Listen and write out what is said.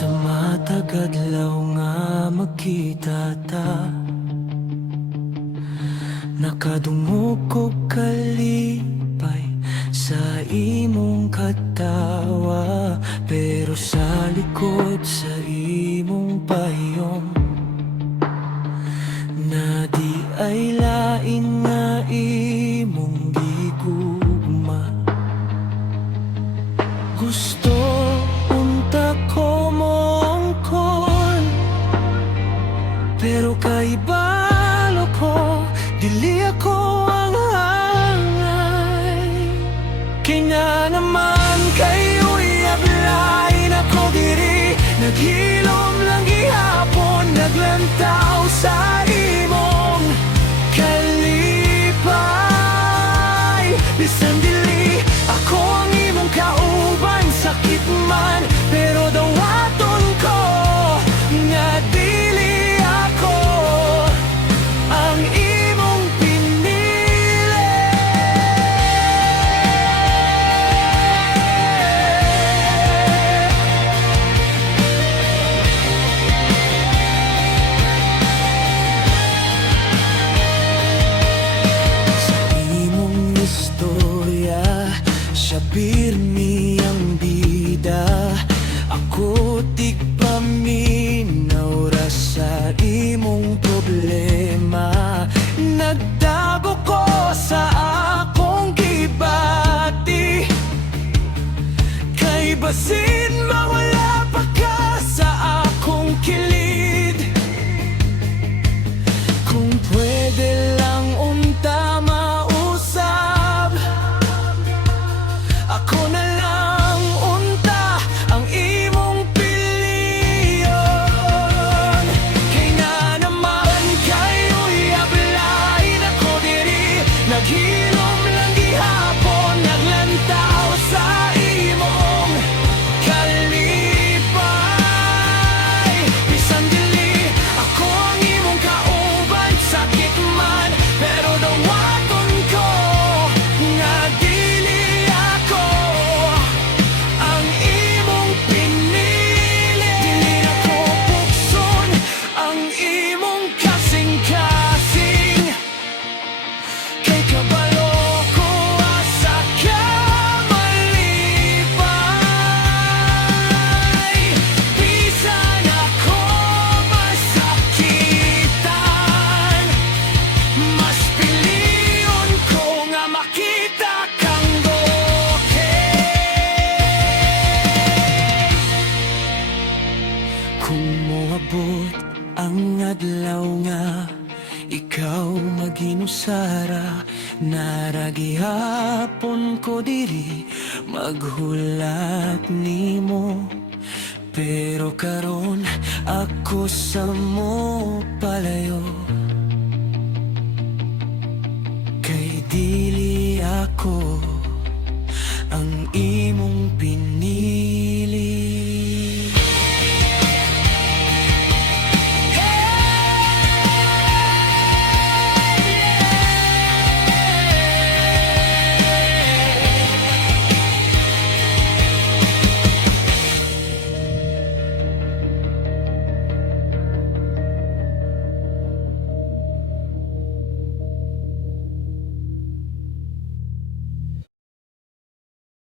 Sa matag adlaw nga magkita ta, nakadungog ko kalipay sa imong katawa. Pero sa likod sa imong payong, na di ay lain nga imong gigugma. Gusto unta ko mong kon, pero kay balo ko dili ako ang hangay. Kaya naman kayo'y ablain ako diri, naghilom lang gihapon, naglantaw sa imong kalipay. Bisan dili ako ang imong kauban, sakit man pero dawaton ko nga dili ako ang imong pinili. Sa imong istorya, siya pirmi ang bida, ako tigpaminaw ra sa imong problema. Nagdago ko sa akong gibati, kay basin mawala pa ka sa akong kilid. Kung pwede lang unta mausap, ako na lang unta ang imong piliyon. Kaya naman kayo'y ablain ako diri, naghilom lang gihapon, naglantaw sa imong kalipay. Bisan dili ako ang imong kauban, sakit man pero dawaton ko nga dili ako ang imong pinili. Dili na ko pukson ang imong kasing-kasing, kay kabalo ko asa ka malipay. Bisan ako masakitan, mas piliyon ko nga makita kang okay. Kung moabot ang adlaw nga ikaw maginusara, naragihapon ko diri maghulat nimo. Pero karon ako sa mo palayo, kay dili ako